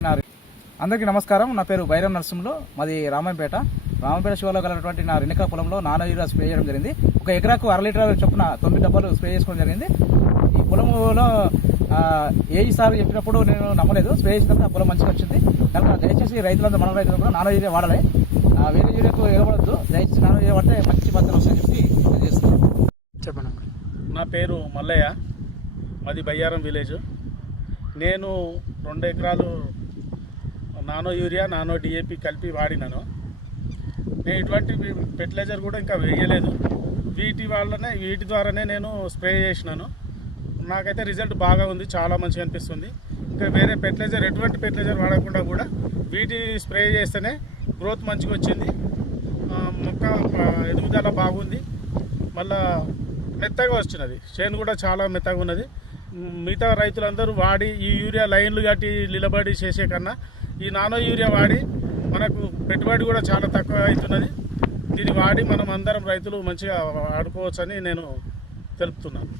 అందరికీ నమస్కారం. నా పేరు బైరం నరసింహులు. మాది రామాయంపేట శివలో గలటువంటి నా 2 ఎకరాల పొలంలో నానో యూరియా స్ప్రే చేయడం జరిగింది. 1 ఎకరాకు 1/2 లీటర్ చొప్పున 9 డబ్బాలు స్ప్రే చేసుకోవడం జరిగింది. ఈ పొలంలో సార్ చెప్పినప్పుడు నేను నమ్మలేదు. స్ప్రే చేసినప్పుడు ఆ పొలం మంచిగా వచ్చింది. కనుక దయచేసి రైతులందరూ మన రైతులు కూడా నానో యూరియా వాడాలి. వేరే యూరియాకు ఎగబడద్దు. దయచేసి నానో యూరియా వాడితే మంచి పద్ధతులు వస్తాయని చెప్పి తెలియజేస్తున్నాను. చెప్పండి. నా పేరు మల్లయ్య, మాది బయ్యారం విలేజ్. నేను 2 ఎకరాలు నానో యూరియా, నానో డిఏపి కలిపి వాడినాను. నేను ఇటువంటి ఫెర్టిలైజర్ కూడా ఇంకా వేయలేదు. వీటి ద్వారానే నేను స్ప్రే చేసినాను. నాకైతే రిజల్ట్ బాగా ఉంది, చాలా మంచిగా అనిపిస్తుంది. ఇంకా వేరే ఎటువంటి ఫెర్టిలైజర్ వాడకుండా కూడా వీటి స్ప్రే చేస్తేనే గ్రోత్ మంచిగా వచ్చింది. మొక్క ఎదుగుదల బాగుంది. మళ్ళా మెత్తగా వచ్చినది, చేను కూడా చాలా మెత్తగా ఉన్నది. మిగతా రైతులందరూ వాడి ఈ యూరియా లైన్లు కట్టి నిలబడి చేసే కన్నా ఈ నానో యూరియా వాడి మనకు పెట్టుబడి కూడా చాలా తక్కువ అవుతున్నది. దీన్ని వాడి మనం అందరం రైతులు మంచిగా వాడుకోవచ్చని నేను తెలుపుతున్నాను.